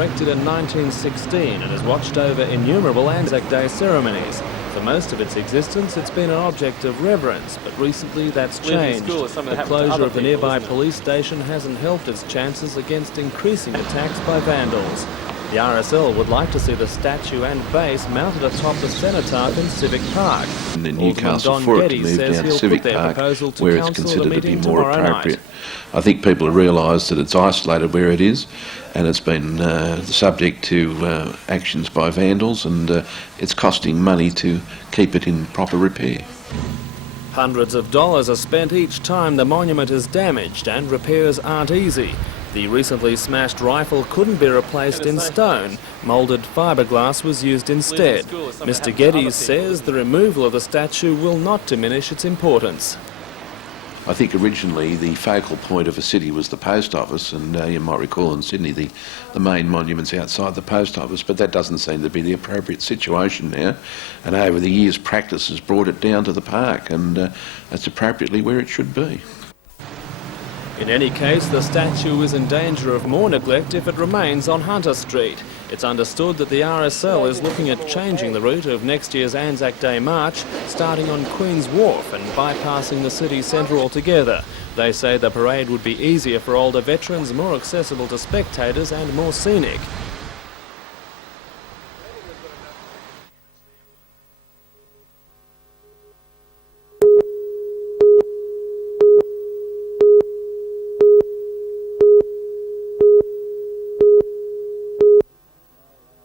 erected in 1916 and has watched over innumerable Anzac Day ceremonies. For most of its existence, it's been an object of reverence, but recently that's changed. The closure of the nearby police station hasn't helped its chances against increasing attacks by vandals. The RSL would like to see the statue and base mounted atop the cenotaph in Civic Park. In Newcastle, for it to move down to Civic Park, where it's considered to be more appropriate. I think people have realised that it's isolated where it is, and it's been subject to actions by vandals, and it's costing money to keep it in proper repair. Hundreds of dollars are spent each time the monument is damaged, and repairs aren't easy. The recently smashed rifle couldn't be replaced in stone. Moulded fiberglass was used instead. Mr. Geddes says the removal of the statue will not diminish its importance. I think originally the focal point of a city was the post office, and you might recall in Sydney the main monument's outside the post office, but that doesn't seem to be the appropriate situation now, and over the years practice has brought it down to the park, and that's appropriately where it should be. In any case, the statue is in danger of more neglect if it remains on Hunter Street. It's understood that the RSL is looking at changing the route of next year's Anzac Day March, starting on Queen's Wharf and bypassing the city centre altogether. They say the parade would be easier for older veterans, more accessible to spectators and more scenic.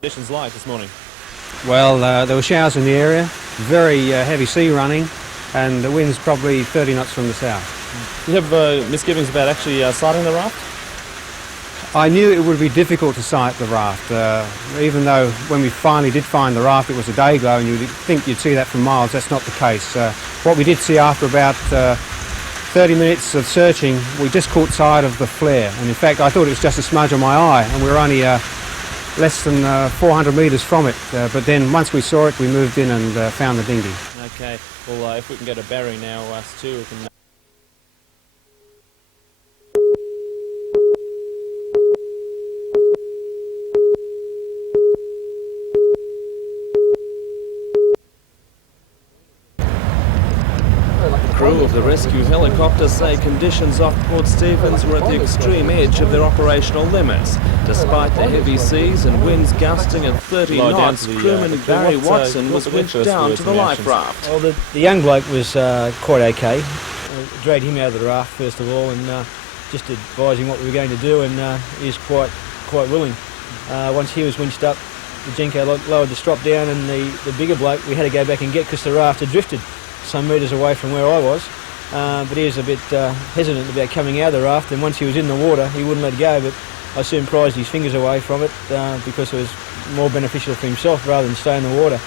Conditions like this morning? Well, there were showers in the area, very heavy sea running, and the wind's probably 30 knots from the south. Do you have misgivings about actually sighting the raft? I knew it would be difficult to sight the raft, even though when we finally did find the raft it was a day glow and you'd think you'd see that from miles. That's not the case. What we did see after about 30 minutes of searching, we just caught sight of the flare, and in fact I thought it was just a smudge on my eye, and we were only less than 400 metres from it, but then once we saw it we moved in and found the dinghy. Okay, well if we can get a Barry now, us too, we can... The crew of the rescue helicopter say conditions off Port Stephens were at the extreme edge of their operational limits. Despite the heavy seas and winds gusting at 30 knots, crewman Barry Watson was winched down to the life raft. Well, the young bloke was quite okay. Dragged him out of the raft first of all, and just advising what we were going to do, and he was quite willing. Once he was winched up, the Genco lowered the strop down, and the bigger bloke we had to go back and get because the raft had drifted some metres away from where I was, but he was a bit hesitant about coming out of the raft, and once he was in the water he wouldn't let go, but I soon prized his fingers away from it because it was more beneficial for himself rather than stay in the water.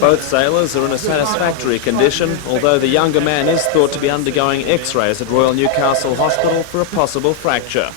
Both sailors are in a satisfactory condition, although the younger man is thought to be undergoing x-rays at Royal Newcastle Hospital for a possible fracture.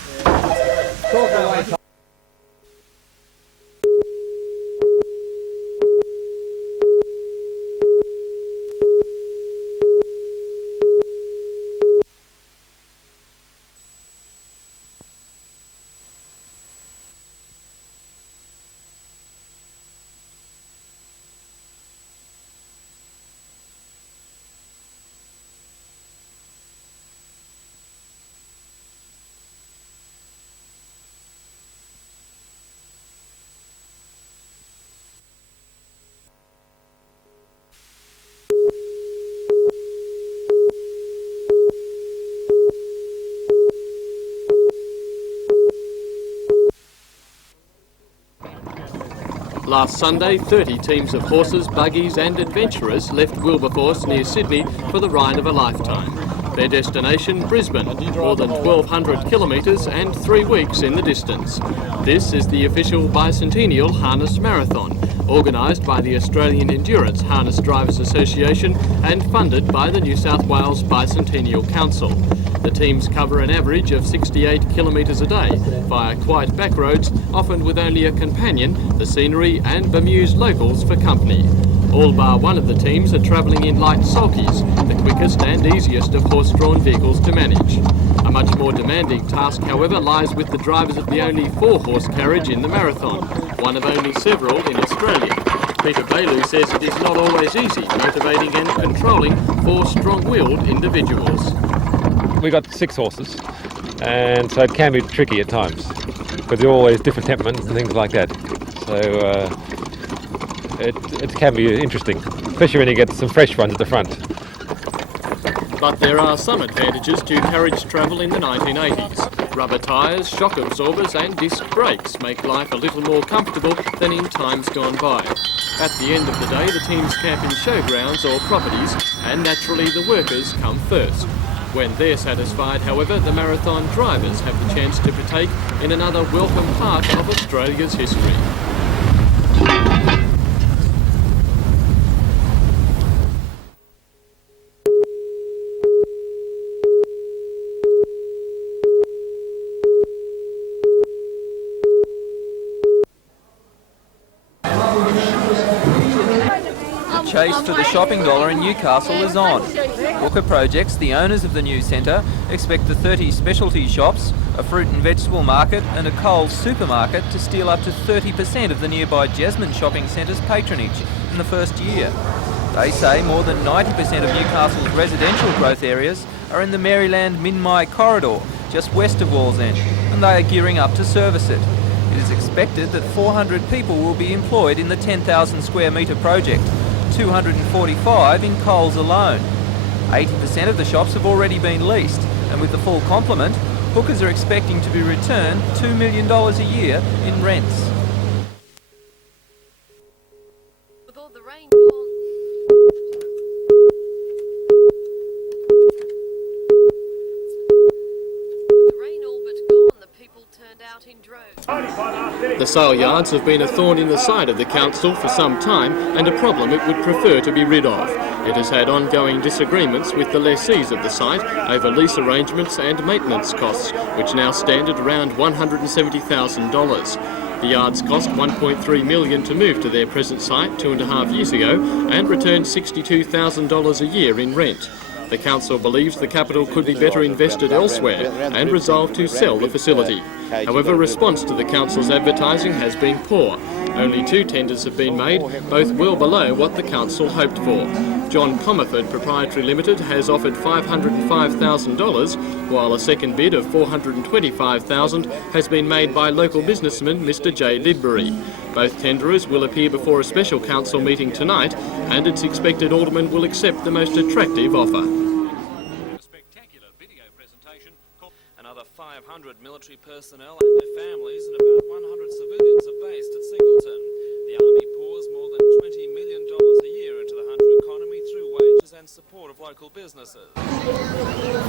Last Sunday, 30 teams of horses, buggies and adventurers left Wilberforce near Sydney for the ride of a lifetime. Their destination, Brisbane, more than 1,200 kilometres and 3 weeks in the distance. This is the official Bicentennial Harness Marathon, organised by the Australian Endurance Harness Drivers Association and funded by the New South Wales Bicentennial Council. The teams cover an average of 68 kilometres a day via quiet back roads, often with only a companion, the scenery and bemused locals for company. All bar one of the teams are travelling in light sulkies, the quickest and easiest of horse-drawn vehicles to manage. A much more demanding task, however, lies with the drivers of the only 4-horse carriage in the marathon, one of only several in Australia. Peter Bailey says it is not always easy motivating and controlling 4 strong-willed individuals. We've got 6 horses, and so it can be tricky at times, because they're always different temperaments and things like that. So it can be interesting, especially when you get some fresh ones at the front. But there are some advantages to carriage travel in the 1980s. Rubber tyres, shock absorbers and disc brakes make life a little more comfortable than in times gone by. At the end of the day, the teams camp in showgrounds or properties, and naturally the workers come first. When they're satisfied, however, the marathon drivers have the chance to partake in another welcome part of Australia's history. Chase for the shopping dollar in Newcastle is on. Booker Projects, the owners of the new centre, expect the 30 specialty shops, a fruit and vegetable market and a Coles supermarket to steal up to 30% of the nearby Jasmine shopping centre's patronage in the first year. They say more than 90% of Newcastle's residential growth areas are in the Maryland-Minmi corridor, just west of Wallsend, and they are gearing up to service it. It is expected that 400 people will be employed in the 10,000 square metre project, 245 in Coles alone. 80% of the shops have already been leased, and with the full complement, Hookers are expecting to be returned $2 million a year in rents. With all the rain gone. With the rain all but gone, the people turned out in droves. The Saleyards have been a thorn in the side of the council for some time and a problem it would prefer to be rid of. It has had ongoing disagreements with the lessees of the site over lease arrangements and maintenance costs, which now stand at around $170,000. The yards cost $1.3 million to move to their present site 2.5 years ago and returned $62,000 a year in rent. The council believes the capital could be better invested elsewhere and resolved to sell the facility. However, response to the council's advertising has been poor. Only 2 tenders have been made, both well below what the council hoped for. John Comerford Proprietary Limited has offered $505,000, while a second bid of $425,000 has been made by local businessman Mr J Lidbury. Both tenderers will appear before a special council meeting tonight, and it's expected Aldermen will accept the most attractive offer. A spectacular video presentation. Another 500 military personnel and their families and about 100 civilians are based at Singleton. The Army pours more than $20 million a year into the Hunter economy through wages and support of local businesses.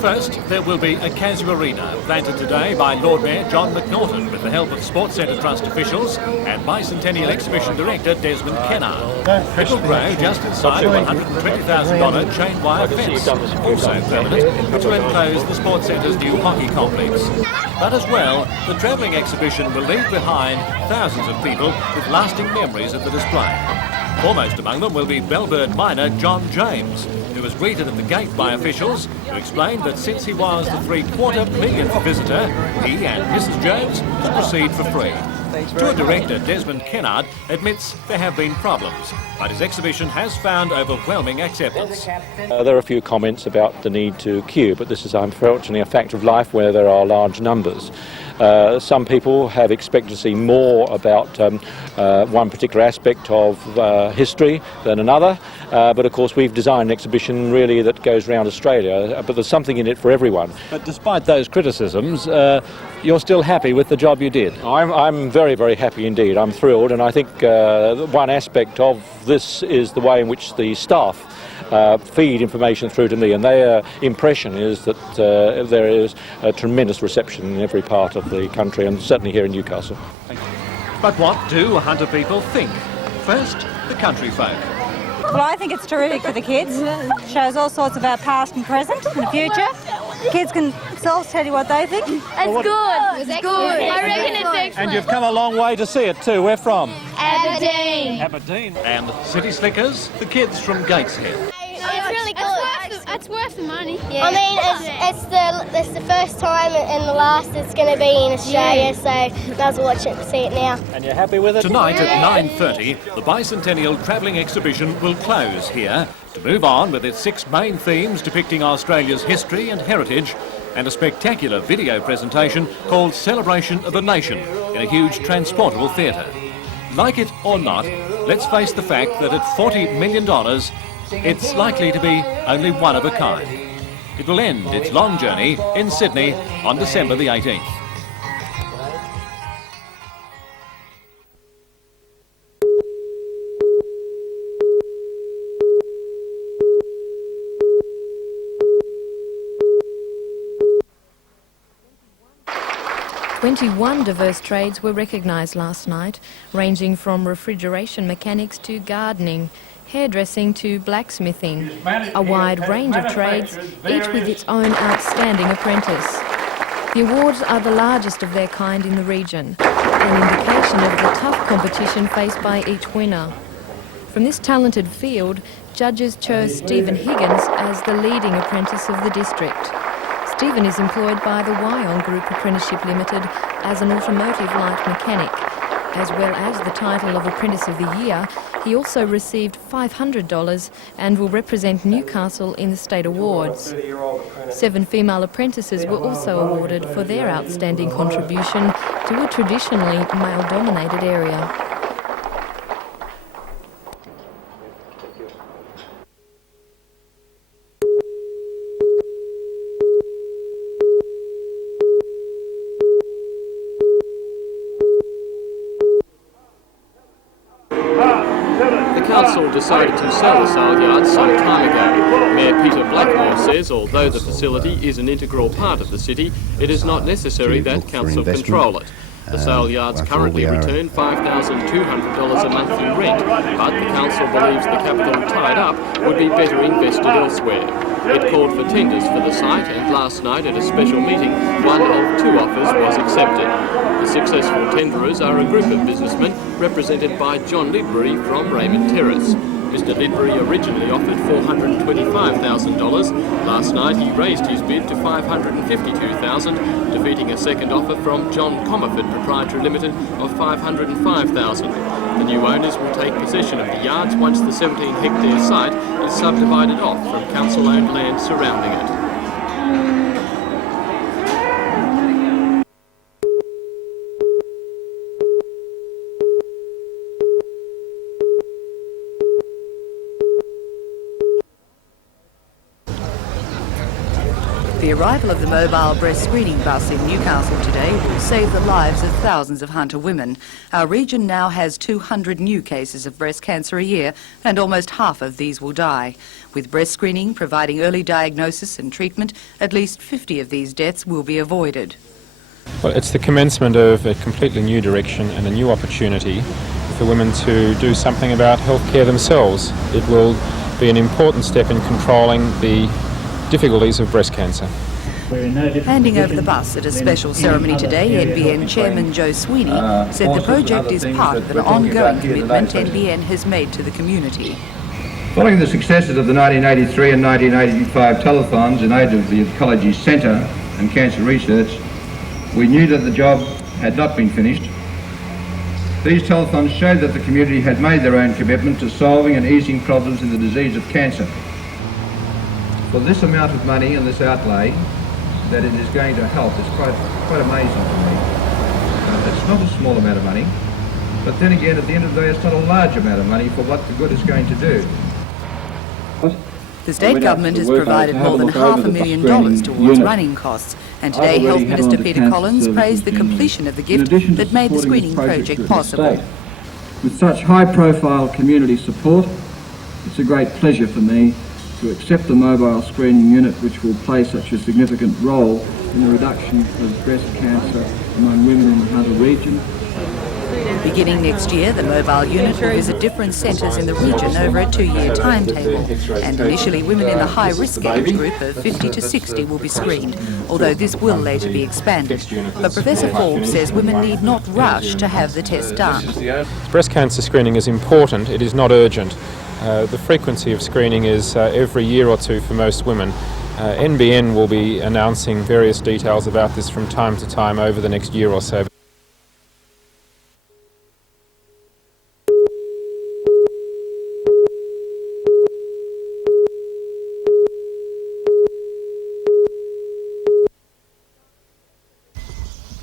First, there will be a casuarina planted today by Lord Mayor John McNaughton with the help of Sports Centre Trust officials and Bicentennial Exhibition Director Desmond Kennard. It will grow just inside a $120,000 chain wire fence, also permanent, to enclose the Sports Centre's new hockey complex. But as well, the travelling exhibition will leave behind thousands of people with lasting memories of the display. Foremost among them will be Bellbird miner John James, who was greeted at the gate by officials who explained that since he was the 750,000 millionth visitor, he and Mrs James could proceed for free. Tour director Desmond Kennard admits there have been problems, but his exhibition has found overwhelming acceptance. There are a few comments about the need to queue, but this is unfortunately a fact of life where there are large numbers. Some people have expected to see more about one particular aspect of history than another, but of course we've designed an exhibition really that goes around Australia, but there's something in it for everyone. But despite those criticisms, you're still happy with the job you did? I'm very, very happy indeed. I'm thrilled, and I think one aspect of this is the way in which the staff feed information through to me, and their impression is that there is a tremendous reception in every part of the country, and certainly here in Newcastle. But what do Hunter people think? First, the country folk. Well, I think it's terrific for the kids. It shows all sorts of our past and present and the future. Kids can themselves tell you what they think. It's good. It's good. I reckon it's excellent. And you've come a long way to see it too. Where from? Aberdeen. Aberdeen. And City Slickers, the kids from Gateshead. It's really good. It's worth the money. Yeah. I mean, it's the first time and the last it's going to be in Australia, so I was watching to see it now. And you're happy with it? Tonight at 9:30, the Bicentennial Travelling Exhibition will close here to move on with its 6 main themes depicting Australia's history and heritage, and a spectacular video presentation called Celebration of a Nation in a huge transportable theatre. Like it or not, let's face the fact that at $40 million, it's likely to be only one of a kind. It will end its long journey in Sydney on December the 18th. "21 diverse trades were recognised last night, ranging from refrigeration mechanics to gardening, hairdressing to blacksmithing. A wide range of trades, each with its own outstanding apprentice. The awards are the largest of their kind in the region, an indication of the tough competition faced by each winner. From this talented field, judges chose Stephen Higgins as the leading apprentice of the district. Stephen is employed by the Wyong Group Apprenticeship Limited as an automotive light mechanic. As well as the title of Apprentice of the Year, he also received $500 and will represent Newcastle in the state awards. 7 female apprentices were also awarded for their outstanding contribution to a traditionally male-dominated area. Council decided to sell the Saleyards some time ago. Mayor Peter Blackmore says although the facility is an integral part of the city, it is not necessary that council control it. The Saleyards currently return $5,200 a month in rent, but the council believes the capital tied up would be better invested elsewhere. It called for tenders for the site, and last night at a special meeting, one of 2 offers was accepted. The successful tenderers are a group of businessmen represented by John Lidbury from Raymond Terrace. Mr Lidbury originally offered $425,000. Last night he raised his bid to $552,000, defeating a second offer from John Comerford Proprietary Limited of $505,000. The new owners will take possession of the yards once the 17-hectare site is subdivided off from council-owned land surrounding it. The arrival of the mobile breast screening bus in Newcastle today will save the lives of thousands of Hunter women. Our region now has 200 new cases of breast cancer a year, and almost half of these will die. With breast screening providing early diagnosis and treatment, at least 50 of these deaths will be avoided. Well, it's the commencement of a completely new direction and a new opportunity for women to do something about healthcare themselves. It will be an important step in controlling the difficulties of breast cancer. Handing over the bus at a special ceremony today, NBN Chairman Joe Sweeney said the project is part of an ongoing commitment NBN has made to the community. Following the successes of the 1983 and 1985 telethons in aid of the Oncology Centre and cancer research, we knew that the job had not been finished. These telethons showed that the community had made their own commitment to solving and easing problems in the disease of cancer. For this amount of money and this outlay that it is going to help is quite amazing to me. It's not a small amount of money, but then again, at the end of the day, it's not a large amount of money for what the good is going to do. The state government has provided more than $500,000 towards running costs, and today Health Minister Peter Collins praised the completion of the gift that made the screening project possible. With such high-profile community support, it's a great pleasure for me to accept the mobile screening unit, which will play such a significant role in the reduction of breast cancer among women in the Hunter region. Beginning next year, the mobile unit will visit different centres in the region over a 2-year timetable, and initially women in the high-risk age group of 50 to 60 will be screened, although this will later be expanded. But Professor Forbes says women need not rush to have the test done. Breast cancer screening is important, it is not urgent. The frequency of screening is every year or two for most women. NBN will be announcing various details about this from time to time over the next year or so.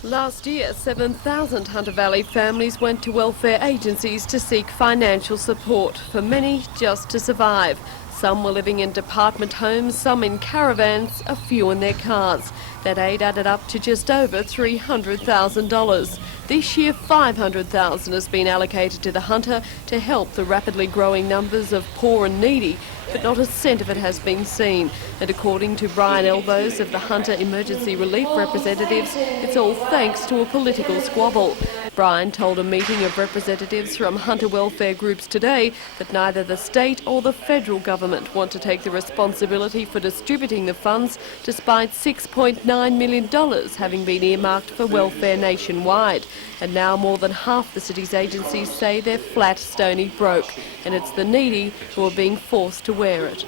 Last year, 7,000 Hunter Valley families went to welfare agencies to seek financial support, for many just to survive. Some were living in department homes, some in caravans, a few in their cars. That aid added up to just over $300,000. This year, $500,000 has been allocated to the Hunter to help the rapidly growing numbers of poor and needy, but not a cent of it has been seen. And according to Brian Elbows of the Hunter Emergency Relief Representatives, it's all thanks to a political squabble. Brian told a meeting of representatives from Hunter welfare groups today that neither the state or the federal government want to take the responsibility for distributing the funds, despite $6.9 million having been earmarked for welfare nationwide. And now more than half the city's agencies say they're flat, stony broke, and it's the needy who are being forced to wear it.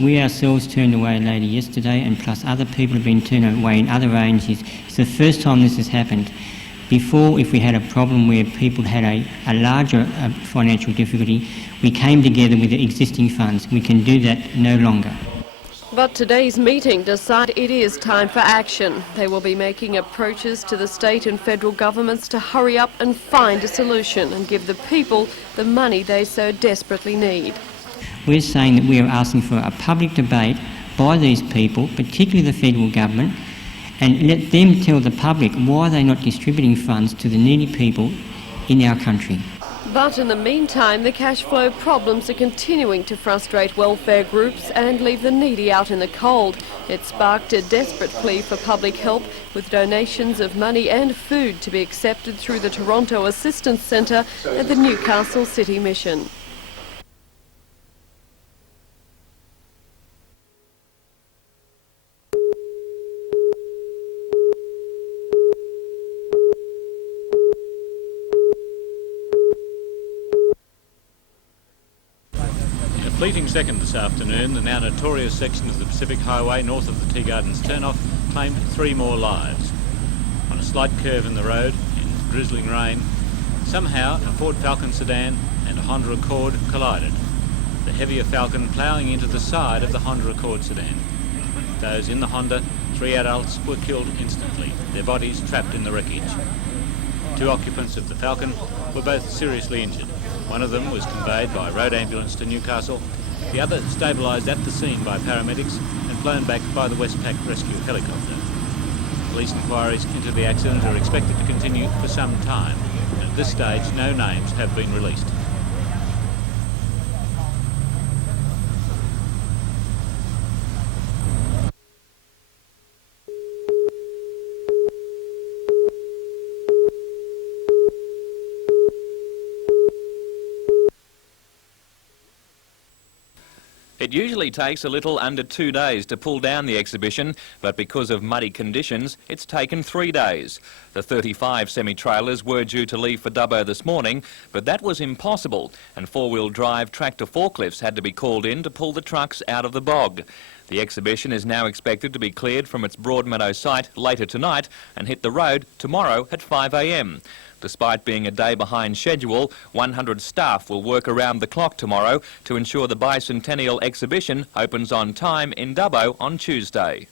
We ourselves turned away a lady yesterday, and plus other people have been turned away in other agencies. It's the first time this has happened. Before, if we had a problem where people had a larger financial difficulty, we came together with the existing funds. We can do that no longer. But today's meeting decided it is time for action. They will be making approaches to the state and federal governments to hurry up and find a solution and give the people the money they so desperately need. We're saying that we are asking for a public debate by these people, particularly the federal government, and let them tell the public why they're not distributing funds to the needy people in our country. But in the meantime, the cash flow problems are continuing to frustrate welfare groups and leave the needy out in the cold. It sparked a desperate plea for public help, with donations of money and food to be accepted through the Toronto Assistance Centre at the Newcastle City Mission. Fleeting second this afternoon, the now notorious section of the Pacific Highway north of the Tea Gardens turnoff claimed 3 more lives. On a slight curve in the road, in drizzling rain, somehow a Ford Falcon sedan and a Honda Accord collided, the heavier Falcon ploughing into the side of the Honda Accord sedan. Those in the Honda, 3 adults, were killed instantly, their bodies trapped in the wreckage. 2 occupants of the Falcon were both seriously injured. One of them was conveyed by road ambulance to Newcastle, the other stabilised at the scene by paramedics and flown back by the Westpac rescue helicopter. Police inquiries into the accident are expected to continue for some time, and at this stage no names have been released. It usually takes a little under 2 days to pull down the exhibition, but because of muddy conditions, it's taken 3 days. The 35 semi-trailers were due to leave for Dubbo this morning, but that was impossible, and 4-wheel drive tractor forklifts had to be called in to pull the trucks out of the bog. The exhibition is now expected to be cleared from its Broadmeadow site later tonight and hit the road tomorrow at 5 a.m. Despite being a day behind schedule, 100 staff will work around the clock tomorrow to ensure the Bicentennial exhibition opens on time in Dubbo on Tuesday.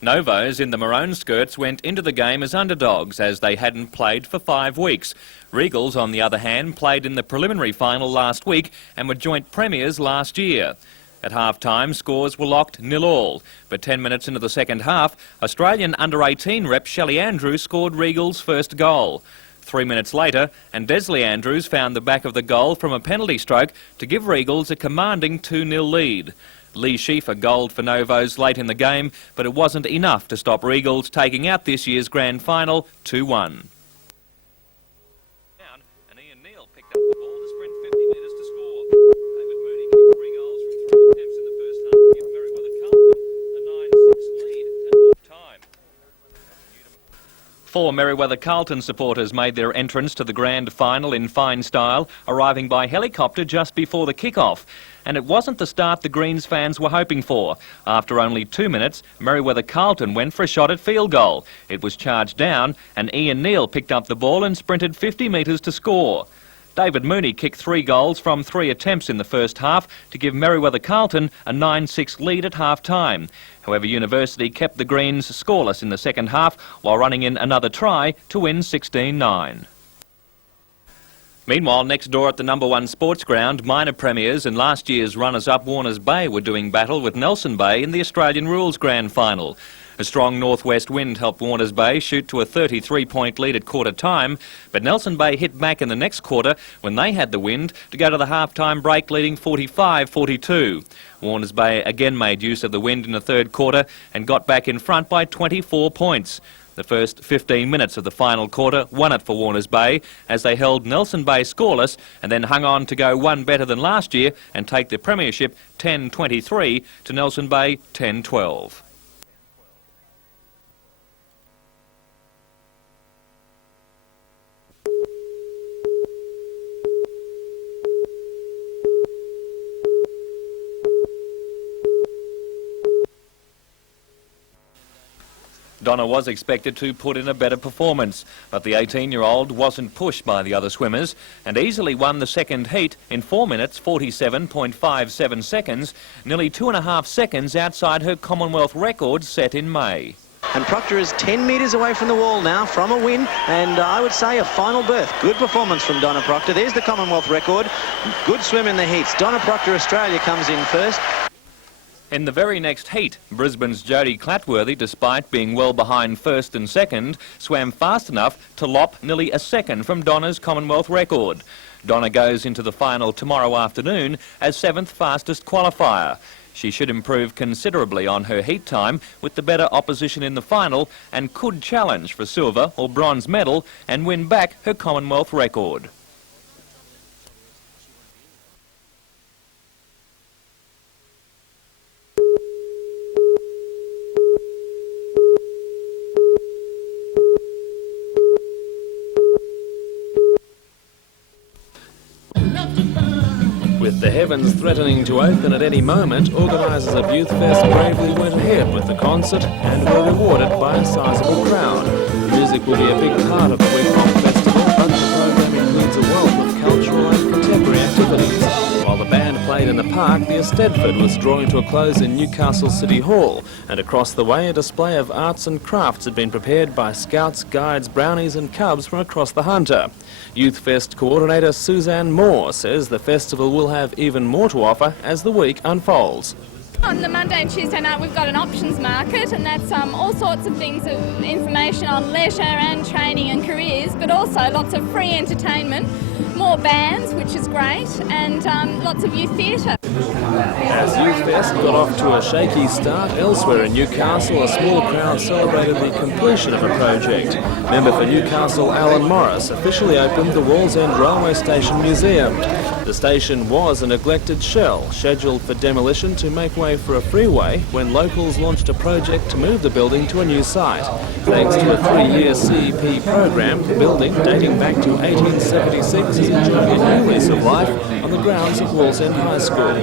Novos in the maroon skirts went into the game as underdogs, as they hadn't played for 5 weeks. Regals, on the other hand, played in the preliminary final last week and were joint premiers last year. At half-time, scores were locked 0-0, but 10 minutes into the second half, Australian under-18 rep Shelley Andrews scored Regals' first goal. 3 minutes later, and Desley Andrews found the back of the goal from a penalty stroke to give Regals a commanding 2-0 lead. Lee Schiefer goaled for Novos late in the game, but it wasn't enough to stop Regals taking out this year's grand final 2-1. And Ian Neal picked up the ball to sprint 50 metres to score. David Mooney kicked 3 goals from 3 attempts in the first half to give Merewether Carlton a 9-6 lead at half-time. 4 Merewether Carlton supporters made their entrance to the grand final in fine style, arriving by helicopter just before the kick-off. And it wasn't the start the Greens fans were hoping for. After only 2 minutes, Merewether Carlton went for a shot at field goal. It was charged down, and Ian Neal picked up the ball and sprinted 50 metres to score. David Mooney kicked 3 goals from 3 attempts in the first half to give Merewether Carlton a 9-6 lead at half-time. However, University kept the Greens scoreless in the second half while running in another try to win 16-9. Meanwhile, next door at the #1 sports ground, minor premiers and last year's runners-up Warners Bay were doing battle with Nelson Bay in the Australian Rules Grand Final. A strong northwest wind helped Warners Bay shoot to a 33-point lead at quarter time, but Nelson Bay hit back in the next quarter when they had the wind to go to the half-time break leading 45-42. Warners Bay again made use of the wind in the third quarter and got back in front by 24 points. The first 15 minutes of the final quarter won it for Warners Bay as they held Nelson Bay scoreless and then hung on to go one better than last year and take the Premiership 10-23 to Nelson Bay 10-12. Donna was expected to put in a better performance, but the 18-year-old wasn't pushed by the other swimmers and easily won the second heat in 4 minutes 47.57 seconds, nearly 2.5 seconds outside her Commonwealth record set in May. And Proctor is 10 metres away from the wall now from a win and I would say a final berth. Good performance from Donna Proctor. There's the Commonwealth record. Good swim in the heats. Donna Proctor, Australia, comes in first. In the very next heat, Brisbane's Jodie Clatworthy, despite being well behind first and second, swam fast enough to lop nearly a second from Donna's Commonwealth record. Donna goes into the final tomorrow afternoon as 7th fastest qualifier. She should improve considerably on her heat time with the better opposition in the final and could challenge for silver or bronze medal and win back her Commonwealth record. With the heavens threatening to open at any moment, organisers of YouthFest bravely went ahead with the concert and were rewarded by a sizable crowd. Music will be a big part of the week-long festival, but the program includes a wealth of cultural and contemporary activities. While the band played in the park, the Eisteddfod was drawing to a close in Newcastle City Hall, and across the way a display of arts and crafts had been prepared by scouts, guides, brownies and cubs from across the Hunter. YouthFest coordinator Suzanne Moore says the festival will have even more to offer as the week unfolds. On the Monday and Tuesday night we've got an options market, and that's all sorts of things, of information on leisure and training and careers, but also lots of free entertainment, more bands, which is great, and lots of youth theatre. As YouthFest got off to a shaky start elsewhere in Newcastle, a small crowd celebrated the completion of a project. Member for Newcastle Alan Morris officially opened the Wallsend Railway Station Museum. The station was a neglected shell, scheduled for demolition to make way for a freeway when locals launched a project to move the building to a new site. Thanks to a 3-year CEP program, the building, dating back to 1876, is enjoying a new lease of life on the grounds of Wallsend High School.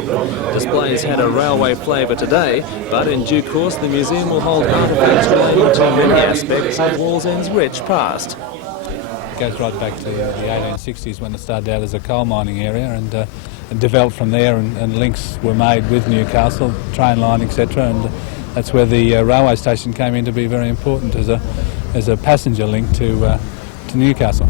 Displays had a railway flavour today, but in due course the museum will hold artefacts relating to many aspects of Wallsend's rich past. It goes right back to the 1860s when it started out as a coal mining area and developed from there, and links were made with Newcastle, train line, etc. And that's where the railway station came in to be very important as a passenger link to Newcastle.